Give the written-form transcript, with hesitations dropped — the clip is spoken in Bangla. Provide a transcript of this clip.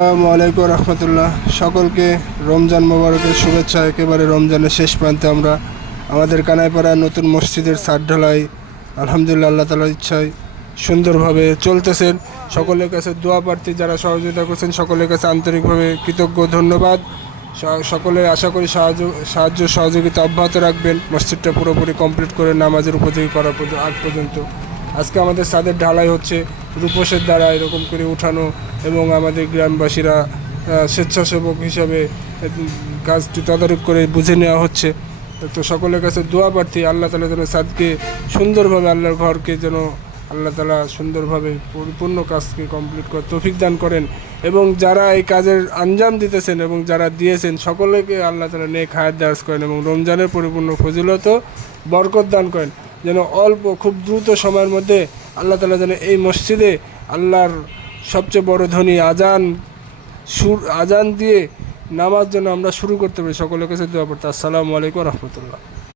আসসালামু আলাইকুম রহমতুল্লাহ। সকলকে রমজান মোবারকের শুভেচ্ছা। একেবারে রমজানের শেষ প্রান্তে আমরা আমাদের কানাইপাড়া নতুন মসজিদের ছাদ ঢালাই আলহামদুলিল্লাহ আল্লাহ তাআলার ইচ্ছায় সুন্দরভাবে চলতেছেন। সকলের কাছে দোয়া প্রার্থী, যারা সহযোগিতা করছেন সকলের কাছে আন্তরিকভাবে কৃতজ্ঞ, ধন্যবাদ। সকলে আশা করি সাহায্য সহযোগিতা অব্যাহত রাখবেন মসজিদটা পুরোপুরি কমপ্লিট করে নামাজের উপযোগী করা আগ পর্যন্ত। আজকে আমাদের ছাদের ঢালাই হচ্ছে রূপসের দ্বারা এরকম করে উঠানো, এবং আমাদের গ্রামবাসীরা স্বেচ্ছাসেবক হিসাবে কাজটি তদারক করে বুঝে নেওয়া হচ্ছে। তো সকলের কাছে দোয়া প্রার্থী, আল্লাহ তাআলা যেন ছাদকে সুন্দরভাবে, আল্লাহর ঘরকে যেন আল্লাহ তাআলা সুন্দরভাবে পরিপূর্ণ কাজকে কমপ্লিট করে তৌফিক দান করেন, এবং যারা এই কাজের আঞ্জাম দিতেছেন এবং যারা দিয়েছেন সকলকে আল্লাহ তাআলা নেক হায়াত দারাজ করেন এবং রমজানের পরিপূর্ণ ফজিলত বরকত দান করেন। যেন অল্প খুব দ্রুত সময়ের মধ্যে আল্লাহ তাআলা যেন এই মসজিদে আল্লাহর সবচেয়ে বড় ধ্বনি আজান দিয়ে নামাজ যেন আমরা শুরু করতে পারি। সকলের কাছে দোয়া করতে। আসসালামু আলাইকুম রহমতুল্লাহ।